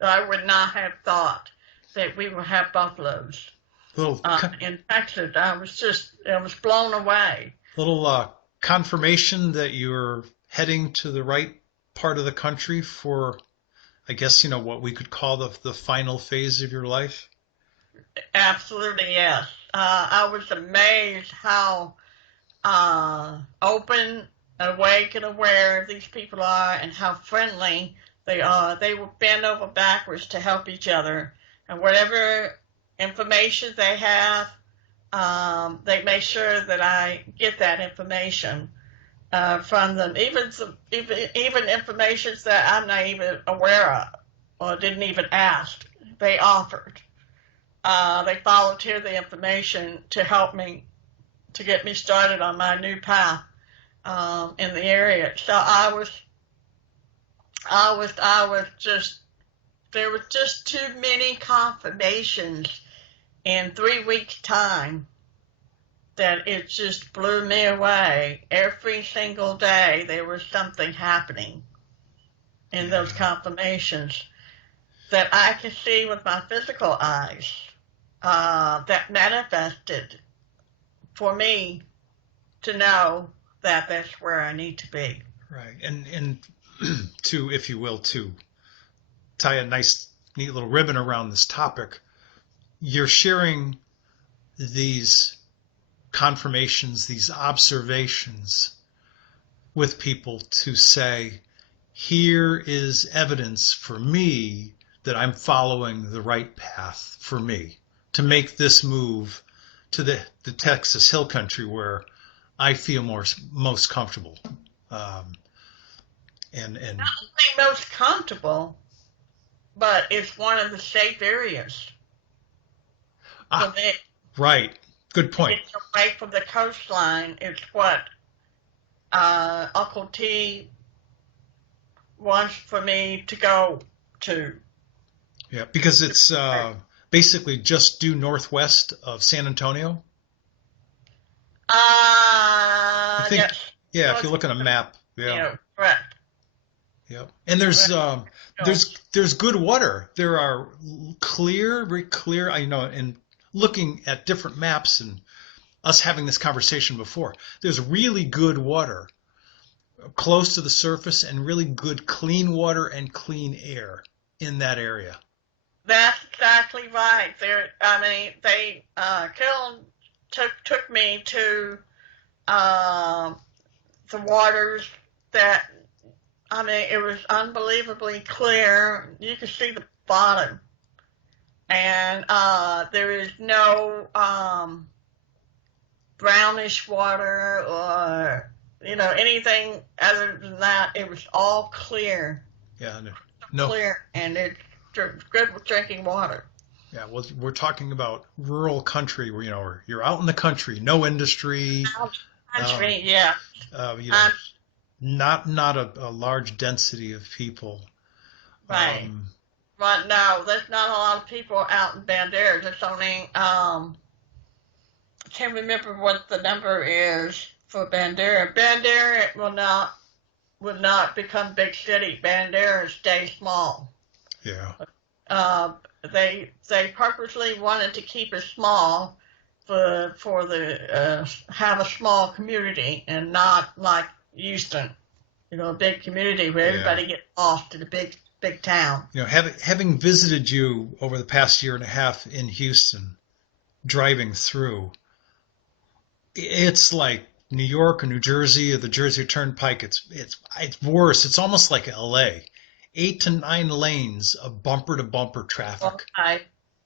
I would not have thought that we would have buffaloes in Texas. I was blown away. Little confirmation that you're heading to the right part of the country for, I guess, what we could call the final phase of your life? Absolutely, yes. I was amazed how open, awake, and aware these people are, and how friendly they are. They will bend over backwards to help each other. And whatever information they have, they make sure that I get that information from them. Even information that I'm not even aware of or didn't even ask, they offered. They volunteered the information to help me, to get me started on my new path in the area. So I was just, there was just too many confirmations in 3 weeks' time that it just blew me away. Every single day there was something happening in those confirmations that I could see with my physical eyes that manifested for me to know that that's where I need to be. Right. And to, if you will, to tie a nice, neat little ribbon around this topic, you're sharing these confirmations, these observations with people to say, here is evidence for me that I'm following the right path for me to make this move to the Texas Hill Country where I feel most comfortable. And Not only most comfortable, but it's one of the safe areas. So right. Good point. It's away from the coastline. It's what Uncle T wants for me to go to. Yeah, because it's basically just due northwest of San Antonio. I think, yes. yeah, if you look at a map. Yeah. Correct. Yeah. And there's good water. There are very clear, I know, and looking at different maps and us having this conversation before, there's really good water close to the surface and really good clean water and clean air in that area. That's exactly right. They took me to the waters that, it was unbelievably clear. You could see the bottom. And there is no brownish water or, anything other than that. It was all clear. Yeah, Clear, and it's good with drinking water. Yeah, well, we're talking about rural country where, you're out in the country, no industry. Country, yeah. Not a large density of people. Right. But no, there's not a lot of people out in Bandera. There's only, I can't remember what the number is for Bandera. Bandera will not become big city. Bandera stays small. Yeah. They purposely wanted to keep it small for have a small community and not like Houston, a big community where everybody gets lost in a big town. Having visited you over the past year and a half in Houston, driving through, it's like New York or New Jersey or the Jersey Turnpike. It's worse. It's almost like LA. 8 to 9 lanes of bumper to bumper traffic. Okay.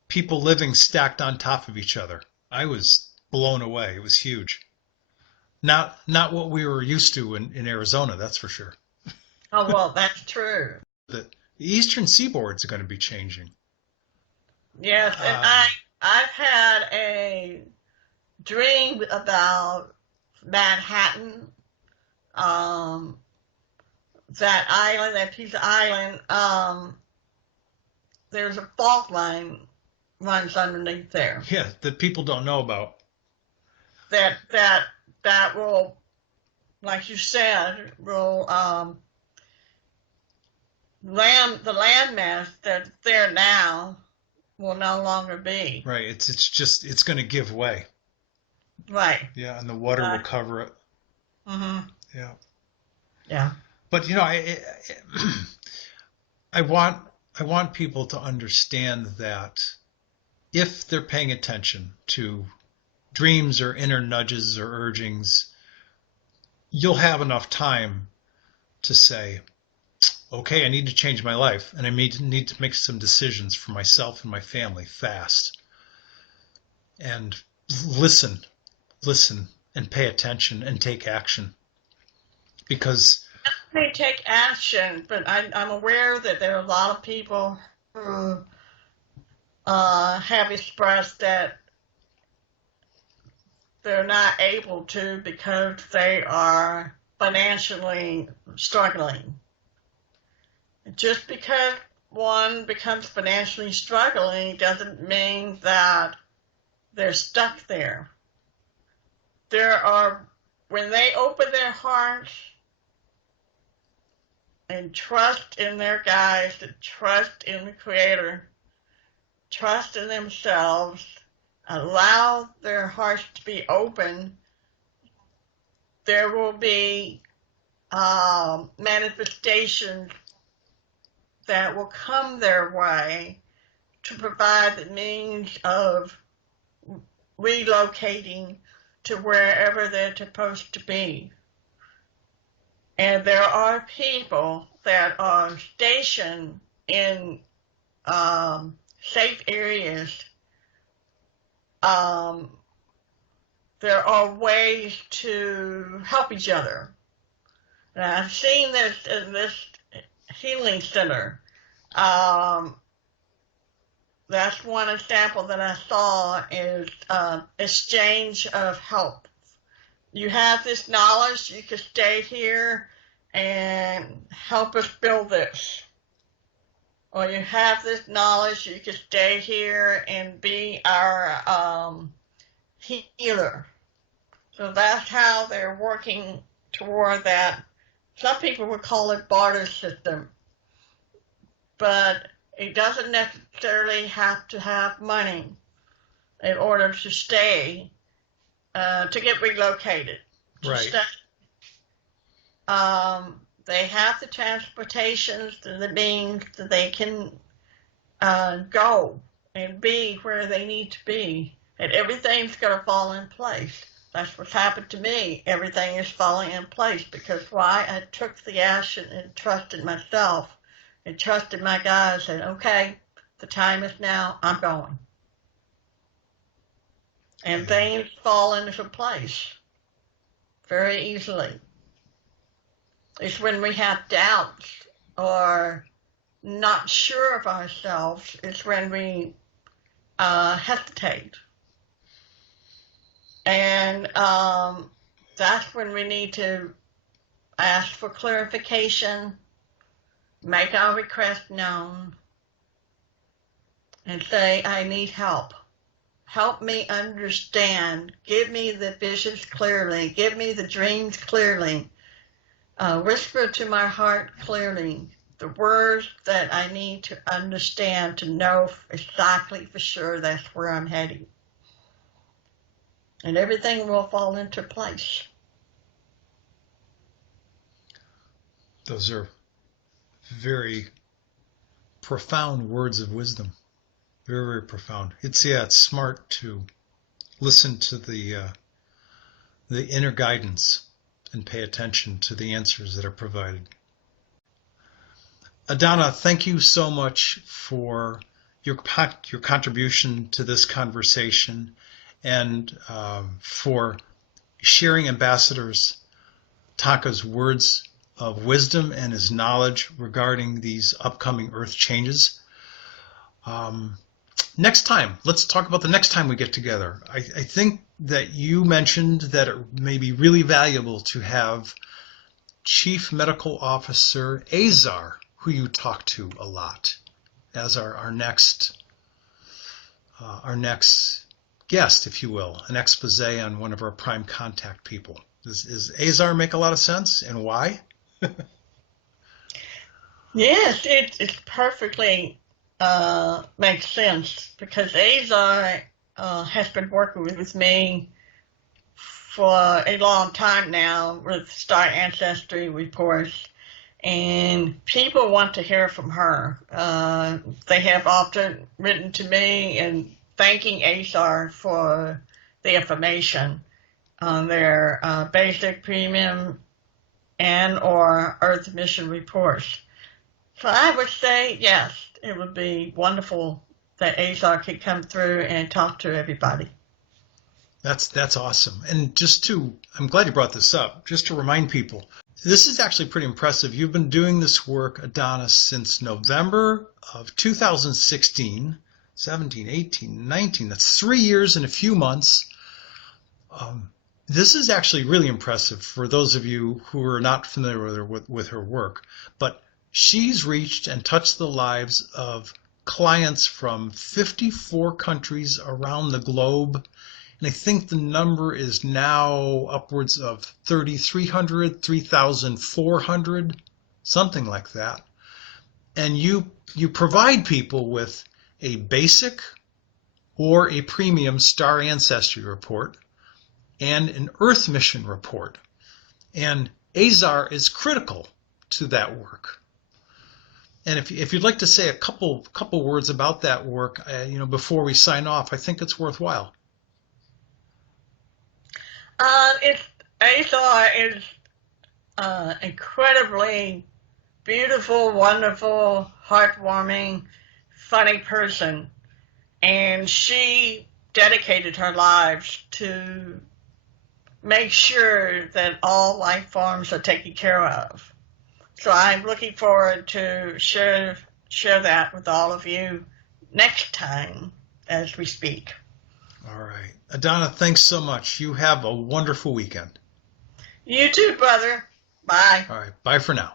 People living stacked on top of each other. I was blown away. It was huge. Not what we were used to in Arizona, that's for sure. Oh, well, that's true. The eastern seaboards are going to be changing. Yes, and I've had a dream about Manhattan, that island, that piece of island. There's a fault line runs underneath there. Yeah, that people don't know about. That will, like you said, will the landmass that's there now will no longer be. Right. It's going to give way. Right. Yeah, and the water will cover it. Mm-hmm. Yeah. Yeah. But I want people to understand that if they're paying attention to dreams or inner nudges or urgings, you'll have enough time to say, okay, I need to change my life, and I need to make some decisions for myself and my family fast. And listen, and pay attention and take action. Because They take action, but I'm aware that there are a lot of people who have expressed that they're not able to because they are financially struggling. Just because one becomes financially struggling doesn't mean that they're stuck there. When they open their hearts and trust in their guides, and trust in the Creator, trust in themselves, allow their hearts to be open, there will be manifestations that will come their way to provide the means of relocating to wherever they're supposed to be. And there are people that are stationed in safe areas, there are ways to help each other. And I've seen this in this healing center. That's one example that I saw is exchange of help. You have this knowledge, you can stay here and help us build this. Or you have this knowledge, you can stay here and be our healer. So that's how they're working toward that. Some people would call it barter system, but it doesn't necessarily have to have money in order to stay, to get relocated. Right. Stay. They have the transportations, the means that they can go and be where they need to be, and everything's going to fall in place. That's what's happened to me. Everything is falling in place because why? I took the action and trusted myself and trusted my guys and said, okay, the time is now, I'm going. And things fall into place very easily. It's when we have doubts or not sure of ourselves, it's when we hesitate. And that's when we need to ask for clarification, make our request known, and say, I need help. Help me understand. Give me the visions clearly. Give me the dreams clearly. Whisper to my heart clearly the words that I need to understand to know exactly for sure that's where I'm heading. And everything will fall into place. Those are very profound words of wisdom. Very, very profound. It's smart to listen to the inner guidance and pay attention to the answers that are provided. Adona, thank you so much for your contribution to this conversation and for sharing Ambassador's Taka's words of wisdom and his knowledge regarding these upcoming Earth changes. Next time, let's talk about the next time we get together. I think that you mentioned that it may be really valuable to have Chief Medical Officer Azar, who you talk to a lot, as our next guest, if you will, an expose on one of our prime contact people. Does Azar make a lot of sense, and why? Yes, it's perfectly makes sense because Azar has been working with me for a long time now with StarAncestry reports, and people want to hear from her. They have often written to me and thanking Azar for the information on their basic, premium, and or Earth mission reports. So I would say, yes, it would be wonderful that Azar could come through and talk to everybody. That's awesome. And I'm glad you brought this up, just to remind people, this is actually pretty impressive. You've been doing this work, Adona, since November of 2016, 17, 18, 19. That's 3 years and a few months. This is actually really impressive for those of you who are not familiar with her work. But she's reached and touched the lives of clients from 54 countries around the globe. And I think the number is now upwards of 3,300, 3,400, something like that. And you provide people with a basic or a premium StarAncestry report and an Earth mission report. And Azar is critical to that work. And if you'd like to say a couple words about that work, before we sign off, I think it's worthwhile. Azar is incredibly beautiful, wonderful, heartwarming, funny person. And she dedicated her lives to make sure that all life forms are taken care of. So I'm looking forward to share that with all of you next time as we speak. All right. Adona, thanks so much. You have a wonderful weekend. You too, brother. Bye. All right. Bye for now.